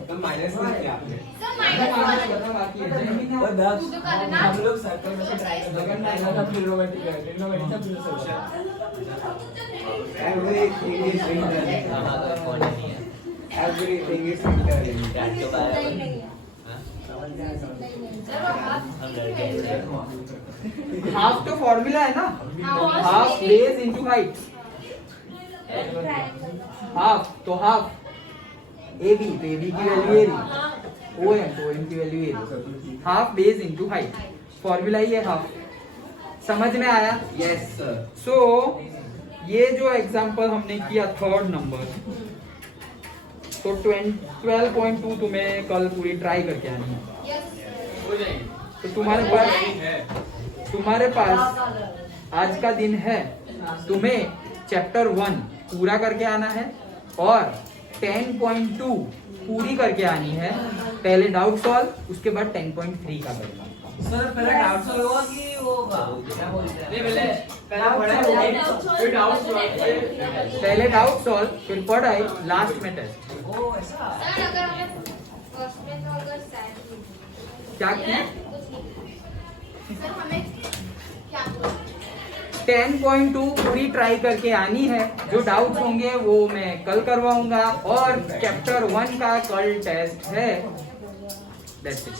तो माइनस नहीं किया आपने। सर माइनस वाला बाकी है. और दस, तो करना। हम लोग सर्कल में ट्राई करते हैं, ट्रायंगल का ट्रिग्नोमेट्री का फिलोसॉफी। Everything is interlinked. हाँ तो फॉर्मूला नहीं है Everything is interlinked. डैट के बारे नहीं में नहीं हाँ? सर वो हाफ हम लड़के हैं हाफ तो फॉर्मूला है ना, half base into height. Half तो हाफ ए बी, तो ए बी की वैल्यू ए रही, ओ एम तो एम की वैल्यू ए रही. Half base into height, formula ही है हाफ. समझ में आया? Yes sir. सो ये जो एग्जांपल हमने किया थर्ड नंबर, तो 12.2 तुम्हें कल पूरी ट्राई करके आनी है. हो जाएंगे तो तुम्हारे पास आज का दिन है, तुम्हें चैप्टर 1 पूरा करके आना है और 10.2 पूरी करके आनी है. पहले डाउट सॉल्व, उसके बाद 10.3 का करना. सर पहले डाउट सॉल्व होगा कि वो होगा क्या बोलते हैं? नहीं पहले पढ़ाई फिर डाउट पहले डाउट सॉल्व, फिर पढ़ाई, लास्ट में टेस्ट. ओ ऐसा। सर अगर हमें फर्स्ट में तो अगर सैड क्या किया? सर हमें क्या 10.2 पूरी ट्राई करके आनी है. जो डाउट्स होंगे वो मैं कल करवाऊंगा और चैप्टर 1 का कल टेस्ट है. That's it.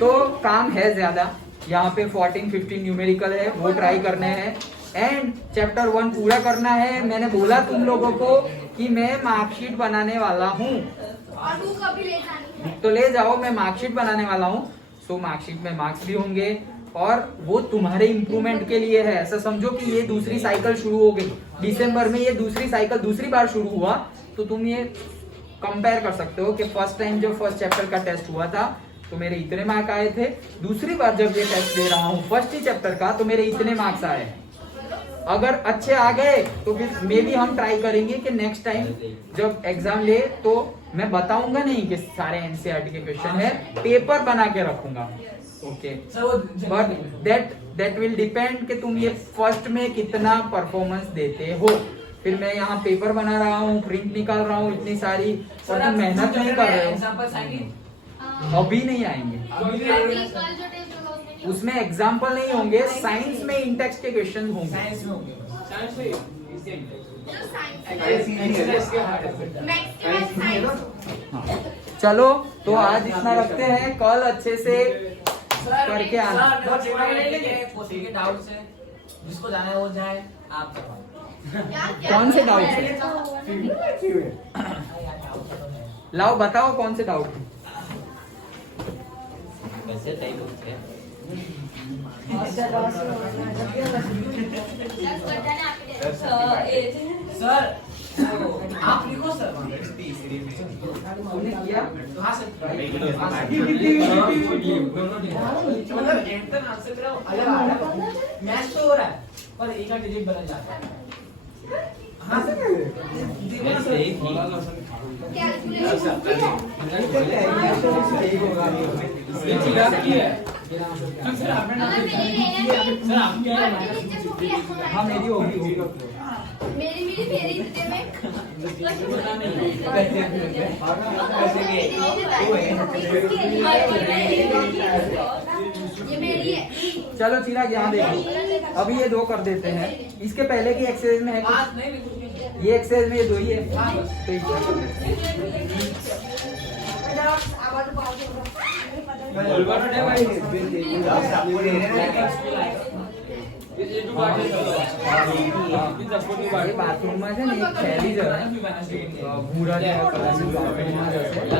तो काम है ज्यादा, यहाँ पे 14-15 न्यूमेरिकल है, वो ट्राई करने हैं एंड चैप्टर 1 पूरा करना है. मैंने बोला तुम लोगों को कि मैं मार्कशीट बनाने वाला हूँ, और तू कभी ले जानी है तो ले जाओ, मैं मार्कशीट बनाने वाला हूँ. सो मार्कशीट में मार्क्स भी होंगे और वो तुम्हारे इम्प्रूवमेंट के लिए है. ऐसा समझो कि ये दूसरी साइकिल शुरू हो गई दिसंबर में, ये दूसरी साइकिल दूसरी बार शुरू हुआ, तो तुम ये कंपेयर कर सकते हो कि फर्स्ट टाइम जब फर्स्ट चैप्टर का टेस्ट हुआ था तो मेरे इतने मार्क आए थे, दूसरी बार जब ये टेस्ट दे रहा हूँ फर्स्ट ही चैप्टर का तो मेरे इतने मार्क्स आए. अगर अच्छे आ गए तो फिर मे भी हम ट्राई करेंगे कि नेक्स्ट टाइम जब एग्जाम ले तो मैं बताऊंगा नहीं कि सारे एनसीईआरटी के क्वेश्चन है, पेपर बना के रखूंगा. ओके, सर वो बट दैट विल डिपेंड कि तुम ये फर्स्ट में कितना परफॉर्मेंस देते हो. फिर मैं यहाँ पेपर बना रहा हूँ, प्रिंट निकाल रहा हूँ इतनी सारी, और तुम मेहनत नहीं कर रहे हो. एग्जांपल आएंगे अभी नहीं आएंगे, अभी कल जो टेस्ट होगा उसमें नहीं उसमें एग्जाम्पल नहीं होंगे. साइंस में इंटेक्स्ट के क्वेश्चन होंगे. साइंस में होंगे साइंस से इसी जो साइंस एक्सरसाइज के हार्ड है. मैक्सिमम साइंस हाँ. चलो तो आज इतना रखते हैं, कल अच्छे से करके आना. कोचिंग के डाउट से जिसको जाना है वो जाए, आप करवाओ. कौन से डाउट है? लाओ बताओ कौन से डाउट है. वैसे टाइम होते हैं सर आप लिखो सर. तुमने किया? हाँ सर. मतलब एंटर आंसर करो अलग आ रहा है, मैच तो हो रहा है पर एक का डिजिट बदल जाता है. हाँ सर. वैसे ही सर आपने अगर मेरी लेने सर आप क्या है में हाँ मेरी होगी. मेरी हिस्से में ये मेरी है. चलो चिराग यहाँ देखो, अभी ये 2 कर देते हैं. इसके पहले की एक्सरसाइज में है कुछ? हाँ नहीं नहीं. ये एक्सरसाइज में ये 2 ही है, हाँ बस. तो इसका कर देते हैं. बोलवा ना भाई ये 2 એ બાથરૂમમાં છે ને એક થેલી છે ભૂરા જેવા કલરની બાથરૂમમાં જશે એમાં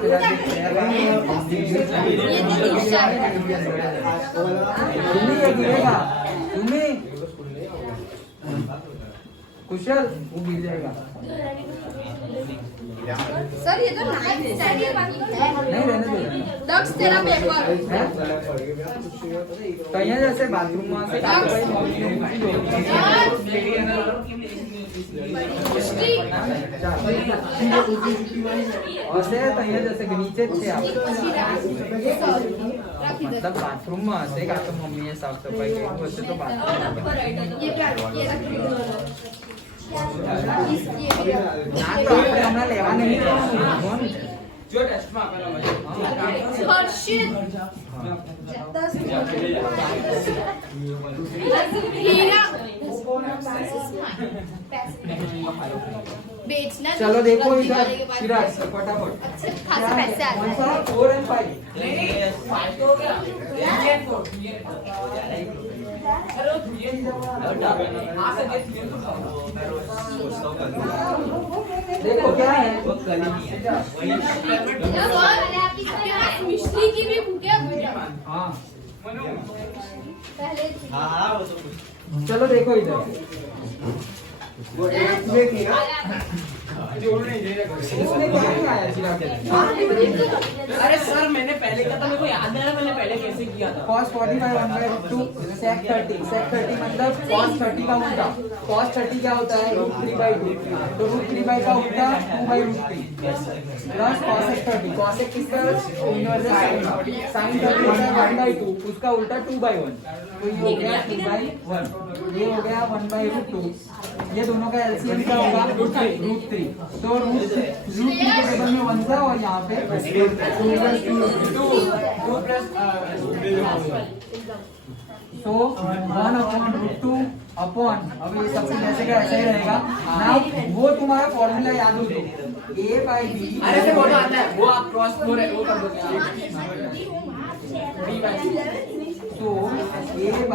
પેલા પેલા જે तुम्हें ये गिरेगा तुम्हें कुशल वो गिर जाएगा सर ये तो नाइफ स्टडी है नहीं रहने दो दक्ष तेरा पेपर हैं? तो यहाँ जैसे बाथरूम में से और से तो यहाँ जैसे के नीचे थे आप मतलब बाथरूम में से का तो मम्मी ने साफ सफाई की वैसे तो बाथरूम ये क्या ये रख ना तो આપણે હમણાં લેવા નહીં કોણ जो टेस्ट में आपेला मजा हर्षित हीरा बेचना चलो देखो इधर चिराग फटाफट खासे पैसे आते हैं 4 and 5 नहीं 5 तो हो गया 3 and 4 अरे वो 3 and 4 हां सर ये 3 and 4 देखो क्या है वो कल ही है वही मिश्री की भी बुक है हाँ पहले हाँ वो तो चलो देखो इधर वो एक में थी ना जोड़ नहीं दे रहा इसमें क्या नहीं आया चिराग के अरे सर मैंने पहले किया था मेरे को याद नहीं आ रहा मैंने पहले कैसे किया था cos 45 1/2 sec 30 मतलब cos 30 का उल्टा cos 30 क्या होता है √3/2 तो √3 का उल्टा 2/√3 प्लस cosec 30 cosec किसका इनवर्स है sin 30 होता है 1/2 उसका उल्टा 2/1 तो ये हो गया 2/1 ये हो गया 1/√2 ये दोनों का एलसीएम क्या होगा √3 तो √3 के टेबल में 1 था और यहाँ पे 2 प्लस तो 1/√2 अपॉन अब ये सबसे जैसे का ऐसे ही रहेगा ना वो तुम्हारा फॉर्मूला याद हो तो a/b अरे सर वो तो आता है वो आप क्रॉस वो कर दो तो a/b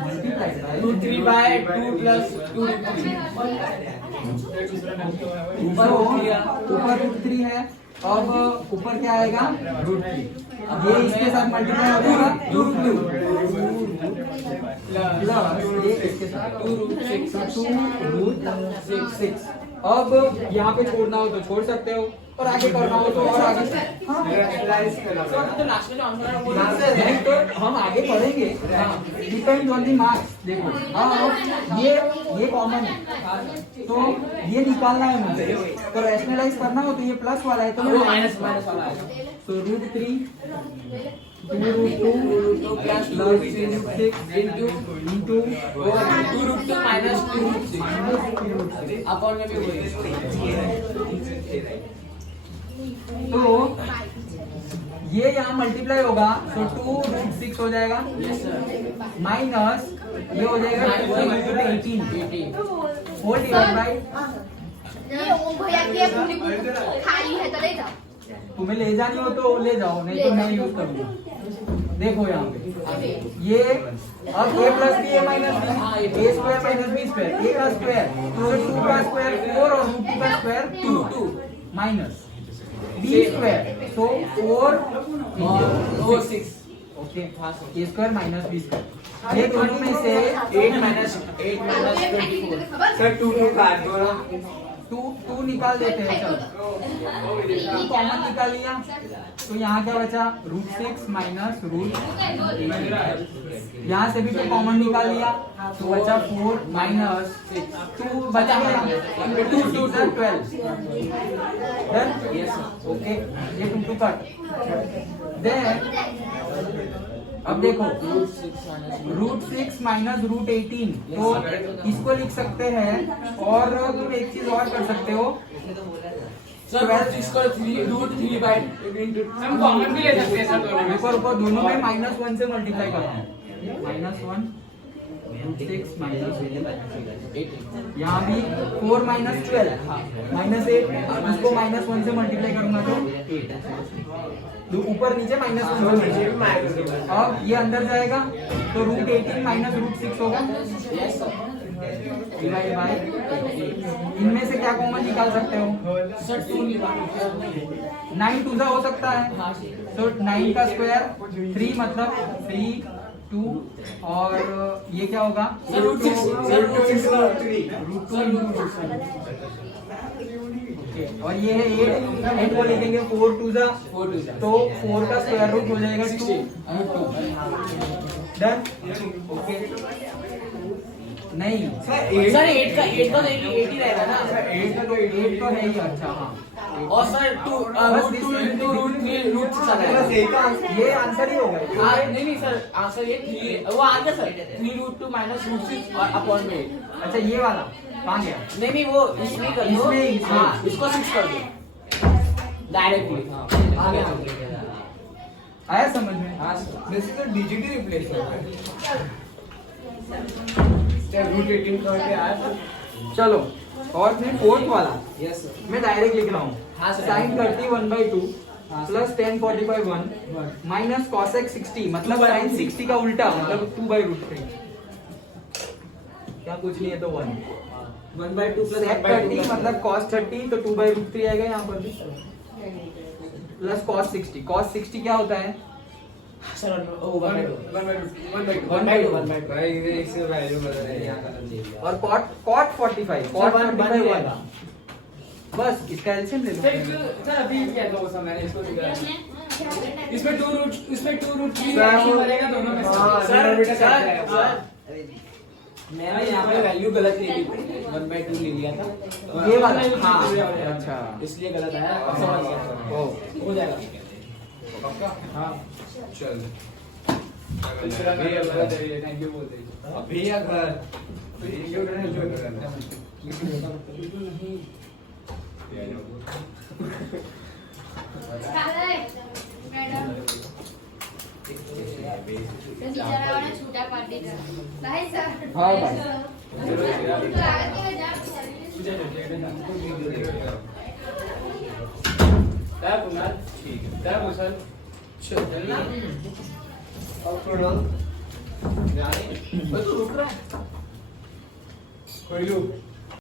मल्टीप्लाई बाय √3/2 प्लस 2 ऊपर √3 है अब ऊपर क्या आएगा √3 ये इसके साथ मल्टीप्लाई हो जाएगा √2 प्लस ये इसके साथ 2√6 अब यहाँ पे छोड़ना हो तो छोड़ सकते हो और आगे करना हो तो और आगे हाँ तो लास्ट में जो आंसर है वो नहीं तो हम आगे पढ़ेंगे डिपेंड ऑन दी मार्क्स देखो हाँ ये कॉमन है तो ये निकालना है मुझे तो रैशनलाइज करना हो तो ये प्लस वाला है तो वो माइनस वाला है तो √3 2√2 प्लस √6 into 2√2 माइनस 2√6 अपॉन में भी वही तो ये यहाँ मल्टीप्लाई होगा तो 2√6 हो जाएगा माइनस ये हो जाएगा 18 होल डिवाइड बाय ये ओम भैया की पूरी बुक खाली है तो ले जाओ तुम्हें ले जानी हो तो ले जाओ नहीं तो मैं यूज करूंगा देखो यहाँ पे ये अब a plus B a minus B a square minus B square a का स्क्वायर तो 2 का स्क्वायर 4 और √2 का स्क्वायर 2 माइनस b स्क्वायर तो 4 और 6 okay a square minus b square ये दोनों में से 8 माइनस 24 सर 2 काट दो ना 2 निकाल देते हैं चलो कॉमन निकाल लिया तो यहाँ क्या बचा √6 माइनस √8 यहाँ से भी तो कॉमन निकाल लिया तो बचा 4 माइनस 2 बचा 2 12 डन ओके ये 2 कट देन अब देखो √6 माइनस √18 तो इसको लिख सकते हैं और तुम एक चीज और कर सकते हो सर 6 को 3√3/2 हम कॉमन भी ले सकते हैं सर ऊपर दोनों में -1 से मल्टीप्लाई करना है -1 √6 माइनस 8 यहाँ भी 4 माइनस 12 -8 उसको -1 से मल्टीप्लाई करूंगा तो 8 ऊपर नीचे माइनस अब ये अंदर जाएगा तो √18 माइनस √6 होगा डिवाइड बाय इनमें से क्या कॉमन निकाल सकते हो 9 टू हो सकता है तो 9 का स्क्वायर 3 मतलब 3 2 और ये क्या होगा और ये है 8 को लिखेंगे 4 टू तो 4 का स्क्वायर रूट हो जाएगा 2 डन ओके नहीं सर 8 का तो 8 ही रहेगा ना 8 तो है ही अच्छा हाँ और सर 2 √3 ये आंसर ही होगा नहीं सर आंसर ये 3 वो आंसर सर 3√2 माइनस √6 और अपॉन में 8 अच्छा ये वाला कहाँ गया नहीं वो इसमें कर दो इसमें। हाँ इसको 6 कर दो डायरेक्टली आगे आया समझ में this is a digital replacement √18 करके आया था चलो और फिर फोर्थ वाला यस सर मैं डायरेक्ट लिख रहा हूँ हाँ sir. Sine 30 1/2 plus tan 45 1 minus cosec 60 मतलब sin 60 का उल्टा मतलब 2/√3 क्या कुछ नहीं है तो 1 1/2 प्लस sec 30 मतलब cos 30 तो 2/√3 आएगा यहाँ पर भी प्लस cos 60 क्या होता है सर 1/2 भाई ये इससे वैल्यू बदल रही है यहाँ का दे दिया और cot 45 cot 45 1 बस इसका एलसीएम ले लो सर अभी क्या दो सर मैंने इसको दिखाया इसमें 2√3 बनेगा दोनों में सर मैंने यहाँ पे वैल्यू गलत ले ली 1/2 ले लिया था ये वाला हाँ अच्छा इसलिए गलत आया अब समझ गया ओ हो जाएगा हाँ चल थैंक यू बोल दीजिए अभी या घर क्यों नहीं जो करना मैडम बिचारा छूटा पार्टी का भाई सर हाँ भाई क्या कुमार क्या कुशल अब थोड़ा तू रुक रहा है कोई लोग